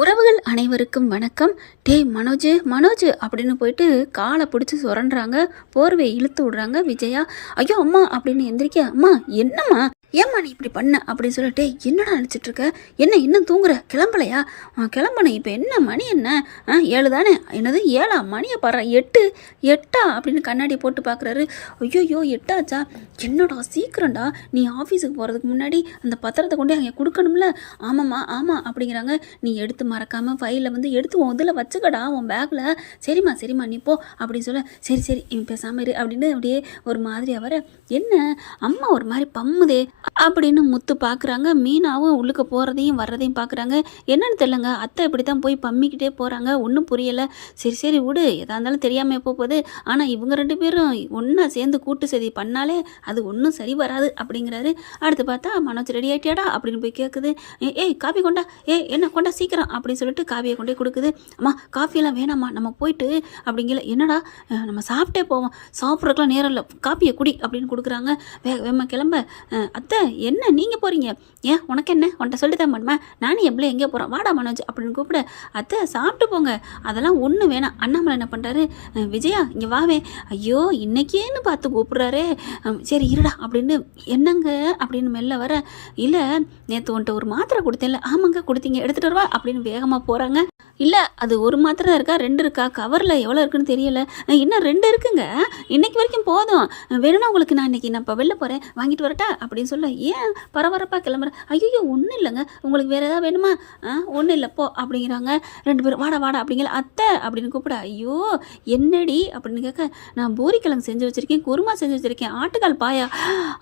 உறவுகள் அனைவருக்கும் வணக்கம். டேய் மனோஜ் மனோஜ் அப்படின்னு போயிட்டு காலை பிடிச்சி சுரண்டுறாங்க. போர்வை இழுத்து விடுறாங்க விஜயா. ஐயோ அம்மா அப்படின்னு எந்திரிக்க அம்மா என்னம்மா? ஏம்மா நீ இப்படி பண்ண? அப்படின்னு சொல்லிட்டு என்னடா நினச்சிட்டு இருக்க? என்ன இன்னும் தூங்குற? கிளம்பலையா? கிளம்பணும். இப்போ என்ன மணி என்ன? ஆ ஏழு தானே? என்னது ஏழா? மணியை பாரு எட்டு எட்டா? அப்படின்னு கண்ணாடி போட்டு பார்க்குறாரு ஐயோயோ எட்டாச்சா? என்னடா சீக்கிரம்டா. நீ ஆஃபீஸுக்கு போகிறதுக்கு முன்னாடி அந்த பத்திரத்தை கொண்டு அங்கே கொடுக்கணும்ல? ஆமாம்மா ஆமாம் அப்படிங்கிறாங்க. நீ எடுத்து மறக்காமல் ஃபைலில் வந்து எடுத்து உன் இதில் வச்சுக்கடா உன் பேக்கில் சரிம்மா சரிம்மா நீ போ அப்படின்னு சொல்ல. சரி சரி இவன் பேசாமல் இரு அப்படின்னு அப்படியே ஒரு மாதிரியாக வர என்ன? அம்மா ஒரு மாதிரி பம்முதே. அப்படின்னு முத்து பார்க்குறாங்க மீனாவும் உள்ளுக்கு போகிறதையும் வர்றதையும் பார்க்குறாங்க என்னன்னு தெரியலங்க. அத்தை இப்படி தான் போய் பம்மிக்கிட்டே போகிறாங்க ஒன்றும் புரியலை. சரி சரி விடு. எதாக இருந்தாலும் தெரியாமல் எப்போ போகுது? ஆனால் இவங்க ரெண்டு பேரும் ஒன்றா சேர்ந்து கூட்டு சதி பண்ணாலே அது ஒன்றும் சரி வராது அப்படிங்கிறாரு. அடுத்து பார்த்தா மனோஜ் ரெடி ஆகிட்டியாடா அப்படின்னு போய் கேட்குது "ஏய், ஏய் கொண்டா. ஏ என்ன கொண்டா? சீக்கிரம். அப்படின்னு சொல்லிட்டு காபியை கொண்டே கொடுக்குது. அம்மா காஃபியெல்லாம் வேணாம்மா. நம்ம போயிட்டு அப்படிங்கல என்னடா? நம்ம சாப்பிட்டே போவோம். சாப்பிட்றதுக்குலாம் நேரம் இல்லை. காப்பியை குடி. அப்படின்னு கொடுக்குறாங்க. வேக வேகமாக கிளம்ப. அத்தை அத்தை என்ன நீங்கள் போகிறீங்க ஏன் உனக்கு என்ன? உன்ட்ட சொல்லி தான் பண்ணுமா? நானும் எவ்வளோ எங்கே போகிறோம் வாடா மனோஜ் அப்படின்னு கூப்பிட. அத்தை சாப்பிட்டு போங்க. அதெல்லாம் ஒன்றும் வேணாம். அண்ணாமலை என்ன பண்ணுறாரு விஜயா இங்கே வாவே. ஐயோ இன்னைக்கேன்னு பார்த்து கூப்பிட்றாரே. சரி இருடா அப்படின்னு என்னங்க? அப்படின்னு மெல்ல வர இல்லை நேற்று உன்ட்ட ஒரு மாத்திரை கொடுத்தேன்ல. ஆமாங்க கொடுத்தீங்க. எடுத்துகிட்டு வரவா? அப்படின்னு வேகமாக போகிறாங்க இல்லை அது ஒரு மாத்திரை தான் இருக்கா? ரெண்டு இருக்கா? கவரில் எவ்வளோ இருக்குன்னு தெரியலை. இன்னும் ரெண்டு இருக்குங்க. இன்றைக்கி வரைக்கும் போதும். வேணும்னா உங்களுக்கு நான் இன்னைக்கு நான் இப்போ வெளில போகிறேன் வாங்கிட்டு வரட்டா? அப்படின்னு சொல்ல ஏன்? பரபரப்பாக கிளம்புறேன் ஐயோ ஒன்றும் இல்லைங்க. உங்களுக்கு வேறு ஏதாவது வேணுமா? ஆ ஒன்றும் இல்லை போ அப்படிங்கிறாங்க. ரெண்டு பேரும் வாடா வாடா அப்படிங்கிற அத்தை அப்படின்னு கூப்பிட ஐயோ என்னடி? அப்படின்னு கேட்க நான் பூரிக்கிழங்கு செஞ்சு வச்சுருக்கேன் குருமா செஞ்சு வச்சுருக்கேன். ஆட்டுக்கால் பாயா.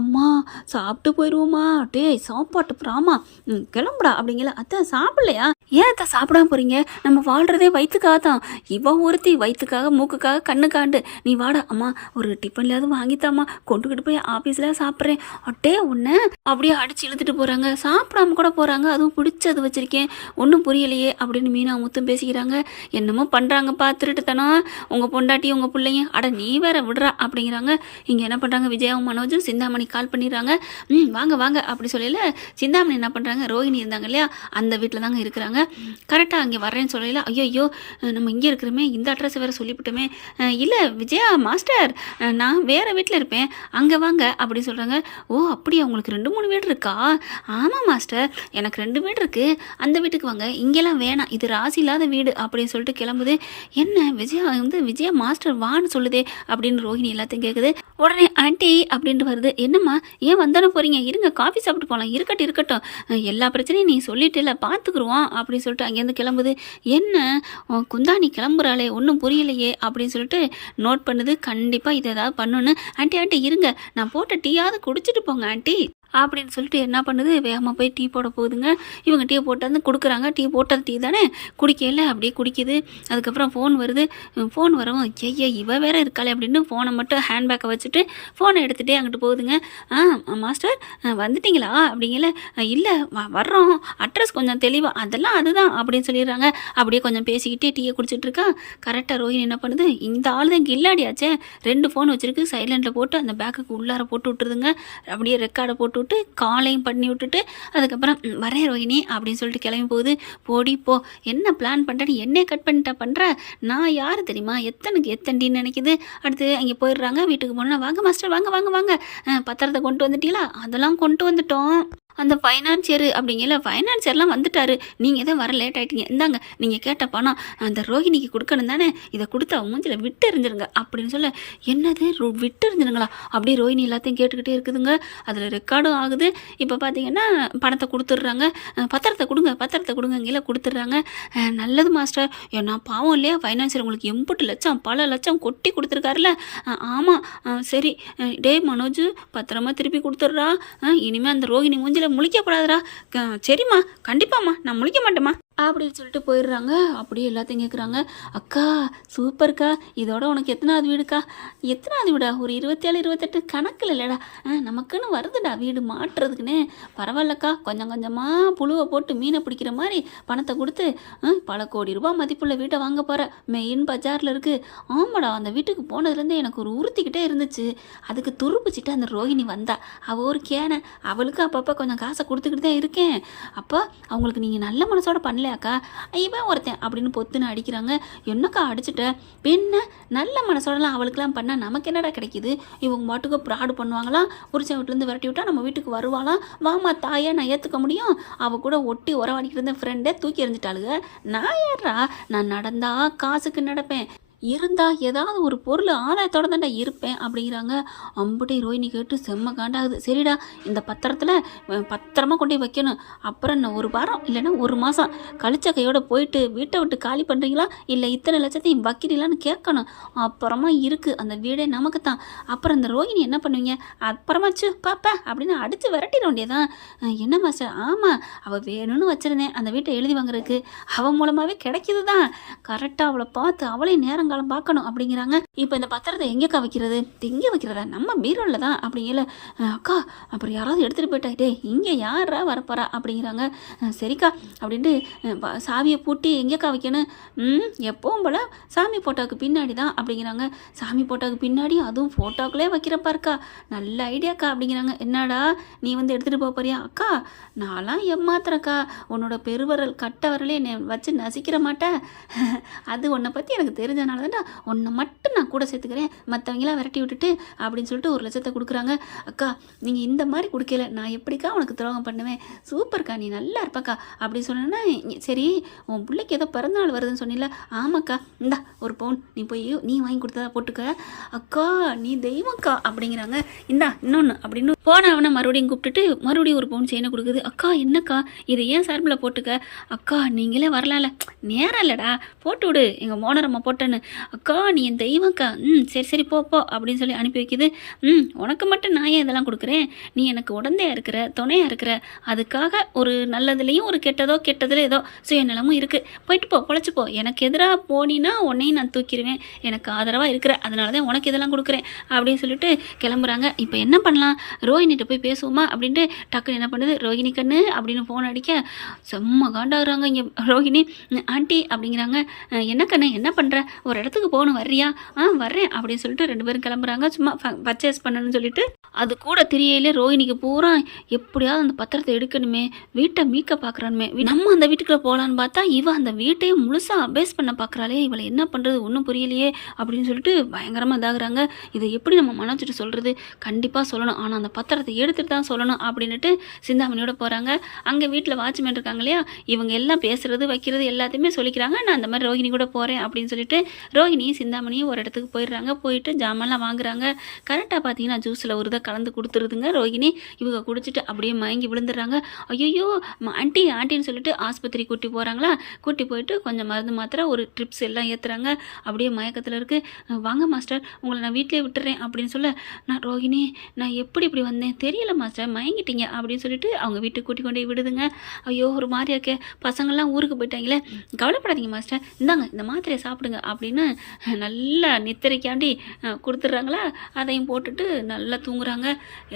அம்மா சாப்பிட்டு போயிடுவோமா டேய் சாப்பாட்டு பிராமா. ம் கிளம்புடா அப்படிங்கிற அத்தை சாப்பிட்லையா? ஏன் அத்தை சாப்பிடாம போகிறீங்க நம்ம வாழ்கிறதே வயிற்றுக்காக தான். இவன் ஒருத்தி வயிற்றுக்காக மூக்குக்காக கண்ணுக்காண்டு. நீ வாடா அம்மா ஒரு டிஃபன்லையாவது வாங்கித்தாம்மா. கொண்டுக்கிட்டு போய் ஆஃபீஸில் சாப்பிட்றேன். அட்டே ஒன்று அப்படியே அடிச்சு இழுத்துட்டு போகிறாங்க சாப்பிடாம கூட போகிறாங்க அதுவும் பிடிச்சது வச்சுருக்கேன். ஒன்றும் புரியலையே அப்படின்னு மீனா முத்தும் பேசிக்கிறாங்க. என்னமோ பண்ணுறாங்கப்பா திருட்டுத்தனம். உங்கள் பொண்டாட்டி உங்கள் பிள்ளைங்க. அட நீ வேற விடுறா அப்படிங்கிறாங்க. இங்கே என்ன பண்ணுறாங்க விஜயாவும் மனோஜும் சிந்தாமணி கால் பண்ணிடுறாங்க. ம் வாங்க வாங்க அப்படி சொல்லல. சிந்தாமணி என்ன பண்ணுறாங்க ரோஹிணி இருந்தாங்க இல்லையா? அந்த வீட்டில் தாங்க இருக்கிறாங்க. கரெக்டாக அங்கே வரேன்னு சொல்லல. ஐயோ ஐயோ நம்ம இங்கே இருக்கிறோமே இந்த அட்ரஸ் வேறு சொல்லிவிட்டோமே. இல்லை விஜயா மாஸ்டர் நான் வேறு வீட்டில் இருப்பேன். அங்கே வாங்க. அப்படின்னு சொல்கிறாங்க ஓ அப்படியா? உங்களுக்கு ரெண்டு மூணு வீடு இருக்கா? ஆமாம் மாஸ்டர். எனக்கு ரெண்டு வீடு இருக்குது அந்த வீட்டுக்கு வாங்க. இங்கெல்லாம் வேணாம். இது ராசி இல்லாத வீடு. அப்படின்னு சொல்லிட்டு கிளம்புது. என்ன விஜயா வந்து விஜயா மாஸ்டர் வான்னு சொல்லுதே? அப்படின்னு ரோஹிணி எல்லாத்தையும் கேட்குது உடனே ஆண்டி அப்படின்ட்டு வருது. என்னம்மா ஏன் வந்தானே போகிறீங்க இருங்க காஃபி சாப்பிட்டு போகலாம் இருக்கட்டும் இருக்கட்டும். எல்லா பிரச்சனையும் நீ சொல்லிட்டு இல்லை பார்த்துக்குருவோம் அப்படின்னு சொல்லிட்டு அங்கேருந்து கிளம்புது. என்ன? குந்தானி குந்தாணி கிளம்புறாளே ஒன்றும் புரியலையே அப்படின்னு சொல்லிட்டு நோட் பண்ணுது. கண்டிப்பாக இதை ஏதாவது பண்ணணுன்னு ஆண்டி ஆண்டி இருங்க. நான் போட்ட டீயாவது குடிச்சிட்டு போங்க ஆண்டி. அப்படின்னு சொல்லிட்டு என்ன பண்ணுது? வேகமாக போய் டீ போட போகுதுங்க. இவங்க டீ போட்டாந்து கொடுக்குறாங்க. டீ போட்டது டீ தானே? குடிக்கல அப்படியே குடிக்குது. அதுக்கப்புறம் ஃபோன் வருது. ஃபோன் வரவும் ஐயா இவ வேற இருக்காளே அப்படின்னு ஃபோனை மட்டும் ஹேண்ட்பேக்கை வச்சுட்டு ஃபோனை எடுத்துகிட்டே அங்கிட்டு போகுதுங்க. ஆ மாஸ்டர் ஆ, வந்துட்டீங்களா? அப்படிங்கல. இல்லை வர்றோம். அட்ரஸ் கொஞ்சம் தெளிவாக அதெல்லாம் அதுதான் அப்படின்னு சொல்லிடுறாங்க. அப்படியே கொஞ்சம் பேசிக்கிட்டே டீயை குடிச்சிட்டு இருக்கா. கரெக்டாக ரோஹின் என்ன பண்ணுது? இந்த ஆள் தான் கில்லாடியாச்சே. ரெண்டு ஃபோன் வச்சுருக்கு. சைலண்டில் போட்டு அந்த பேக்குக்கு உள்ளார போட்டு விட்டுருதுங்க. அப்படியே ரெக்கார்டை போட்டு விட்டு காலையும் பண்ணி விட்டுட்டு அதுக்கப்புறம் வரைய வரேன் அப்படின்னு சொல்லிட்டு கிளம்பி போகுது போடி போ. என்ன பிளான் பண்ணுறேன்னு என்ன கட் பண்ணிட்டா பண்ணுற நான் யார் தெரியுமா? எத்தனுக்கு எத்தண்டின்னு நினைக்குது. அடுத்து அங்கே போயிடுறாங்க வீட்டுக்கு போனால் வாங்க மாஸ்டர் வாங்க வாங்க வாங்க. பத்திரத்தை கொண்டு வந்துட்டீங்களா? அதெல்லாம் கொண்டு வந்துட்டோம். அந்த ஃபைனான்சியர் அப்படிங்கல ஃபைனான்சியர்லாம் வந்துட்டாரு. நீங்கள் எதுவும் வர லேட் ஆகிட்டீங்க இந்தாங்க நீங்கள் கேட்ட பணம் அந்த ரோஹிணிக்கு கொடுக்கணும் தானே? இதை கொடுத்து அவங்க மூஞ்சில் விட்டு இருந்துருங்க அப்படின்னு சொல்ல என்னது? ரொ- விட்டு இருந்துருங்களா அப்படியே ரோஹிணி எல்லாத்தையும் கேட்டுக்கிட்டே இருக்குதுங்க. அதில் ரெக்கார்டும் ஆகுது. இப்போ பார்த்தீங்கன்னா பணத்தை கொடுத்துட்றாங்க. பத்திரத்தை கொடுங்க பத்திரத்தை கொடுங்கங்கல கொடுத்துட்றாங்க. நல்லது மாஸ்டர் நான் பாவம் இல்லையா? ஃபைனான்சியர் உங்களுக்கு எண்பட்டு லட்சம் பல லட்சம் கொட்டி கொடுத்துருக்காருல. ஆமாம் சரி. டே மனோஜ் பத்திரமா திருப்பி கொடுத்துட்றா. இனிமேல் அந்த ரோஹிணி மூஞ்சில் முழிக்கக்கூடாதுடா சரிம்மா கண்டிப்பாம்மா நான் முழிக்க மாட்டேம்மா. அப்படின்னு சொல்லிட்டு போயிடுறாங்க. அப்படியே எல்லாத்தையும் கேட்குறாங்க அக்கா சூப்பர்க்கா. இதோட உனக்கு எத்தனாவது வீடுக்கா? எத்தனாவது வீடா? ஒரு இருபத்தேழு இருபத்தெட்டு கணக்கில் இல்லைடா. ஆ, நமக்குன்னு வருதுடா. வீடு மாட்டுறதுக்குன்னு பரவாயில்லக்கா. கொஞ்சம் கொஞ்சமாக புழுவை போட்டு மீனை பிடிக்கிற மாதிரி பணத்தை கொடுத்து பல கோடி ரூபாய் மதிப்புள்ள வீட்டை வாங்க போகிற மெயின் பஜாரில் இருக்குது ஆமாடா. அந்த வீட்டுக்கு போனதுலேருந்து எனக்கு ஒரு உறுத்திக்கிட்டே இருந்துச்சு. அதுக்கு துருப்பிச்சிட்டு அந்த ரோஹிணி வந்தா. அவள் ஒரு கேனை. அவளுக்கு அப்பப்போ கொஞ்சம் காசை கொடுத்துக்கிட்டு தான் இருக்கேன். அப்போ அவங்களுக்கு நீங்கள் நல்ல மனசோட பண்ணல இல்லையாக்கா? இவன் ஒருத்தன் அப்படின்னு பொத்துன்னு அடிக்கிறாங்க. என்னக்கா அடிச்சுட்ட? பின்ன நல்ல மனசோடலாம் அவளுக்கெல்லாம் பண்ணால் நமக்கு என்னடா கிடைக்குது? இவங்க மாட்டுக்கு ப்ராடு பண்ணுவாங்களாம் புருஷன் வீட்டிலேருந்து விரட்டி விட்டா நம்ம வீட்டுக்கு வருவாளாம் வாமா தாயை நான் ஏற்றுக்க முடியும்? அவள் கூட ஒட்டி உறவாடிக்கிட்டு இருந்த ஃப்ரெண்டே தூக்கி எறிஞ்சிட்டாளுங்க நான் ஏறா நான் நடந்தா காசுக்கு நடப்பேன். இருந்தால் ஏதாவது ஒரு பொருள் ஆதாயத்தோட தான்டா இருப்பேன் அப்படிங்கிறாங்க. அம்புட்டை ரோஹினி கேட்டு செம்ம காண்டாகுது. சரிடா இந்த பத்திரத்தில் பத்திரமா கொண்டு போய் வைக்கணும். அப்புறம் இன்னும் ஒரு வாரம் இல்லைன்னா ஒரு மாதம் கழிச்ச கையோட போயிட்டு வீட்டை விட்டு காலி பண்ணுறீங்களா இல்லை இத்தனை லட்சத்தையும் வைக்கிறீங்களான்னு கேட்கணும். அப்புறமா இருக்குது அந்த வீடே நமக்கு தான் அப்புறம் இந்த ரோஹினி என்ன பண்ணுவீங்க? அப்புறமாச்சு பாப்பா அப்படின்னு அடித்து விரட்டிட வேண்டியதான் என்ன மாஸ்டர்? ஆமாம் அவள் வேணும்னு வச்சுருந்தேன். அந்த வீட்டை எழுதி வாங்குறதுக்கு. அவள் மூலமாகவே கிடைக்கிது தான் கரெக்டாக அவளை பார்த்து அவளே நேரங்காலம் பார்க்கணும் அப்படிங்கிறாங்க. இப்போ இந்த பத்திரத்தை எங்கேக்கா வைக்கிறது? எங்கே வைக்கிறதா? நம்ம பீரோவில் தான் அப்படிங்கல. அக்கா அப்புறம் யாராவது எடுத்துகிட்டு போயிட்டாயிட்டே இங்கே யாரா வரப்போறா? அப்படிங்கிறாங்க. சரிக்கா அப்படின்ட்டு சாவியை பூட்டி எங்கேக்கா வைக்கணும்? ம் எப்பவும் போல் சாமி ஃபோட்டோவுக்கு பின்னாடி தான் அப்படிங்கிறாங்க. சாமி ஃபோட்டோவுக்கு பின்னாடி அதுவும் ஃபோட்டோக்குள்ளே வைக்கிறப்பா இருக்கா நல்ல ஐடியாக்கா அப்படிங்கிறாங்க. என்னடா நீ வந்து எடுத்துகிட்டு போக போறியா? அக்கா நான்லாம் ஏமாத்துறக்கா உன்னோட பெருவரல் கட்ட வரலே என்னை வச்சு நசிக்கிற மாட்டேன். அது உன்னை பற்றி எனக்கு தெரிஞ்சனால தான்டா உன்னை மட்டும் நான் கூட சேர்த்துக்கிறேன். மற்றவங்களாம் விரட்டி விட்டுட்டு அப்படின்னு சொல்லிட்டு ஒரு லட்சத்தை கொடுக்குறாங்க. அக்கா நீங்கள் இந்த மாதிரி கொடுக்கல. நான் எப்படிக்கா உனக்கு துரோகம் பண்ணுவேன்? சூப்பர்க்கா நீ நல்லா இருப்பாக்கா. அப்படி சொன்னேன்னா சரி உன் பிள்ளைக்கு ஏதோ பிறந்தநாள் வருதுன்னு சொன்னில ஆமாக்கா. இந்தா ஒரு பவுன். நீ போய் நீ வாங்கி கொடுத்ததா போட்டுக்க. அக்கா நீ தெய்வம்க்கா அப்படிங்கிறாங்க. இந்தா இன்னொன்று அப்படின்னு போன அவனை மறுபடியும் கூப்பிட்டுட்டு மறுபடியும் ஒரு பவுன் செயினை கொடுக்குது. அக்கா என்னக்கா? இதை ஏன் சார்பில் போட்டுக்க? அக்கா நீங்களே வரலாம்ல. நேரம் இல்லைடா. போட்டு விடு. எங்கள் மோனரம்மா போட்டேன்னு. அக்கா நீ என் தெய்வம்க்கா. ம் சரி சரி போ போ அப்படின்னு சொல்லி அனுப்பி வைக்குது. ம் உனக்கு மட்டும் நான் ஏன் இதெல்லாம் கொடுக்குறேன்? நீ எனக்கு உடந்தையா இருக்கிற துணையா இருக்கிற அதுக்காக ஒரு நல்லதுலேயும் ஒரு கெட்டதோ கெட்டதில் ஏதோ சுயநலமும் இருக்குது போயிட்டு போ பொழைச்சு போ. எனக்கு எதிராக போனின்னா உன்னையும் நான் தூக்கிடுவேன் எனக்கு ஆதரவாக இருக்கிற அதனால தான் உனக்கு இதெல்லாம் கொடுக்குறேன் அப்படின்னு சொல்லிட்டு கிளம்புறாங்க. இப்போ என்ன பண்ணலாம்? ரோஹினிட்ட போய் பேசுவோமா? அப்படின்ட்டு டக்குன்னு என்ன பண்ணுது? ரோஹினி கண்ணு அப்படின்னு ஃபோன் அடிக்க செம்ம காண்டாகிறாங்க இங்கே ரோஹிணி. ஆண்டி அப்படிங்கிறாங்க. என்ன கண்ணு? என்ன பண்ணுற ஒரு ஒரு இடத்துக்கு போகணும் வர்றியா? ஆ வர்றேன் அப்படின்னு சொல்லிட்டு ரெண்டு பேரும் கிளம்புறாங்க. சும்மா பர்ச்சேஸ் பண்ணணும்னு சொல்லிட்டு அது கூட தெரியலே ரோஹினிக்கு பூரா எப்படியாவது அந்த பத்திரத்தை எடுக்கணுமே வீட்டை மீட்க பார்க்குறானுமே நம்ம அந்த வீட்டுக்குள்ளே போகலான்னு பார்த்தா இவ அந்த வீட்டையும் முழுசாக அபேஸ் பண்ண பார்க்குறாளே இவளை என்ன பண்ணுறது ஒன்றும் புரியலையே அப்படின்னு சொல்லிட்டு பயங்கரமாக இதாகிறாங்க. இதை எப்படி நம்ம மனோஜிட்டு சொல்கிறது கண்டிப்பாக சொல்லணும். ஆனால் அந்த பத்திரத்தை எடுத்துகிட்டு தான் சொல்லணும் அப்படின்னுட்டு சிந்தாமணியோட போகிறாங்க அங்கே வீட்டில் வாட்ச்மேன் இருக்காங்க இல்லையா? இவங்க எல்லாம் பேசுகிறது வைக்கிறது எல்லாத்தையுமே சொல்லிக்கிறாங்க. நான் அந்த மாதிரி ரோஹிணி கூட போகிறேன் அப்படின்னு சொல்லிட்டு ரோஹிணி சிந்தாமணியும் ஒரு இடத்துக்கு போயிடுறாங்க. போயிட்டு ஜாமான்லாம் வாங்குறாங்க. கரெக்டாக பார்த்தீங்கன்னா ஜூஸில் ஒரு இதை கலந்து கொடுத்துருதுங்க ரோஹிணி. இவங்க குடிச்சிட்டு அப்படியே மயங்கி விழுந்துடுறாங்க. ஐயோ ஆண்டி ஆண்டின்னு சொல்லிட்டு ஆஸ்பத்திரி கூட்டி போகிறாங்களா கூட்டி போயிட்டு கொஞ்சம் மருந்து மாத்திரை ஒரு ட்ரிப்ஸ் எல்லாம் ஏற்றுறாங்க அப்படியே மயக்கத்தில் இருக்குது வாங்க மாஸ்டர் உங்களை நான் வீட்டிலே விட்டுறேன் அப்படின்னு சொல்ல நான் ரோஹிணி நான் எப்படி இப்படி வந்தேன்? தெரியல மாஸ்டர் மயங்கிட்டீங்க. அப்படின்னு சொல்லிட்டு அவங்க வீட்டுக்கு கூட்டி கொண்டு விடுதுங்க. ஐயோ ஒரு மாதிரியா இருக்கே. பசங்கள்லாம் ஊருக்கு போயிட்டாங்களே. கவலைப்படாதீங்க மாஸ்டர். இந்தாங்க இந்த மாத்திரையை சாப்பிடுங்க அப்படின்னு நல்லா நித்திரைக்காண்டி கொடுத்துட்றாங்களா? அதையும் போட்டுட்டு நல்லா தூங்குறாங்க.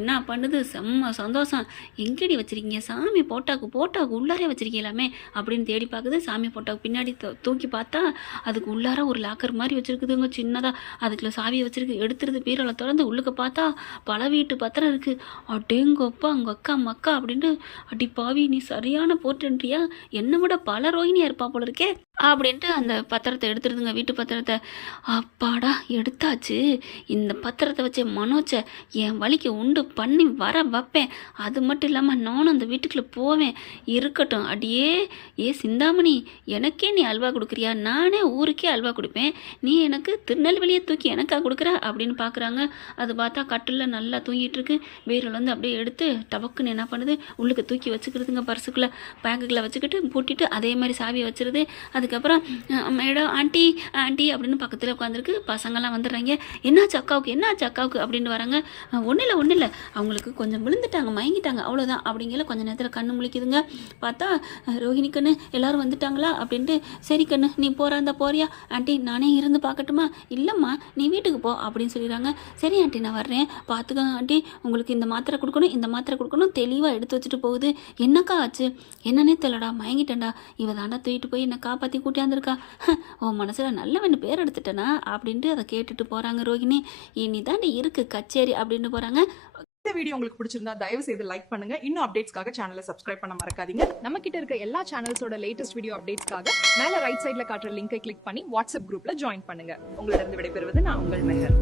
என்ன பண்ணுது? செம்ம சந்தோஷம். எங்கடி வச்சிருக்கீங்க? சாமி போட்டாக்கு போட்டாக்கு உள்ளாரே வச்சுருக்கீங்களாமே எல்லாமே அப்படின்னு தேடி பார்க்குது சாமி போட்டாக்கு பின்னாடி தூக்கி பார்த்தா அதுக்கு உள்ளார ஒரு லாக்கர் மாதிரி வச்சிருக்குதுங்க சின்னதாக அதுக்குள்ள சாவியை வச்சுருக்கு எடுத்துருது பீரோவில் திறந்து உள்ளுக்க பார்த்தா பல வீட்டு பத்திரம் இருக்குது அடேங்கப்பா அங்கே அக்கா மக்கா அப்படின்ட்டு அடி பாவி நீ சரியான போட்டுன்றியா என்னை விட பல ரோஹினியா இருப்பா போல இருக்கே அப்படின்ட்டு அந்த பத்திரத்தை எடுத்துருதுங்க வீட்டு பத்திரம். பத்திரத்தை அப்பாடா எடுத்தாச்சு. இந்த பத்திரத்தை வச்ச மனோஜை என் வழிக்கு உண்டு பண்ணி வர வைப்பேன். அது மட்டும் இல்லாமல் நானும் அந்த வீட்டுக்குள்ளே போவேன். இருக்கட்டும் அடியே. ஏ சிந்தாமணி எனக்கே நீ அல்வா கொடுக்குறியா? நானே ஊருக்கே அல்வா கொடுப்பேன். நீ எனக்கு திருநெல்வேலியை தூக்கி எனக்கா கொடுக்குற? அப்படின்னு பார்க்குறாங்க அது பார்த்தா கட்டிலில் நல்லா தூங்கிட்டு இருக்கு வீரல் வந்து அப்படியே எடுத்து டபக்குன்னு என்ன பண்ணுது? உள்ளுக்கு தூக்கி வச்சுக்கிறதுங்க பர்சுக்குள்ளே. பேங்குக்குள்ளே வச்சுக்கிட்டு பூட்டிட்டு அதே மாதிரி சாவியை வச்சுருது. அதுக்கப்புறம் மேடம் ஆண்டி ஆண்டி அப்படின்னு பக்கத்தில் உட்காந்துருக்கு பசங்கள்லாம் வந்துடுறாங்க. என்னாச்சு அக்காவுக்கு? என்னாச்சு அக்காவுக்கு? அப்படின்னு வராங்க. ஒன்றும் இல்லை ஒன்றும் இல்லை. அவங்களுக்கு கொஞ்சம் விழுந்துட்டாங்க மயங்கிட்டாங்க. அவ்வளோதான் அப்படிங்கிற கொஞ்சம் நேரத்தில் கண்ணு முழிக்குதுங்க. பார்த்தா அஹ், ரோஹிணி கண்ணு எல்லோரும் வந்துட்டாங்களா? அப்படின்ட்டு சரி கண்ணு நீ போகிறா இருந்தால் போறியா? ஆண்டி நானே இருந்து பார்க்கட்டுமா? இல்லைம்மா நீ வீட்டுக்கு போ அப்படின்னு சொல்லிடுறாங்க. சரி ஆண்டி நான் வர்றேன். பார்த்துக்கோங்க ஆண்டி. உங்களுக்கு இந்த மாத்திரை கொடுக்கணும் இந்த மாத்திரை கொடுக்கணும். தெளிவாக எடுத்து வச்சுட்டு போகுது. என்னக்கா ஆச்சு? என்னன்னே தெரியலடா மயங்கிட்டேன்டா. இவ தாண்டா தூக்கிட்டு போய் என்னை காப்பாற்றி கூட்டியாந்துருக்கா. உன் மனசில் நல்ல நல்லவன் பேர் எடுத்துட்டேனா அப்படின்ட்டு அதை கேட்டுட்டு போகிறாங்க ரோகிணி இனி தாண்டி இருக்கு கச்சேரி அப்படின்னு போகிறாங்க இந்த வீடியோ உங்களுக்கு பிடிச்சிருந்தா தயவு செய்து லைக் பண்ணுங்க. இன்னும் அப்டேட்ஸ்க்காக சேனலை சப்ஸ்கிரைப் பண்ண மறக்காதீங்க. நம்ம கிட்ட இருக்க எல்லா சேனல்ஸோட லேட்டஸ்ட் வீடியோ அப்டேட்ஸ்க்காக மேல ரைட் சைடுல காட்டுற லிங்கை கிளிக் பண்ணி வாட்ஸ்அப் குரூப்ல ஜாயின் பண்ணுங்க. உங்களிடம் விடைபெறுவது நான் உங்கள் மெஹர்.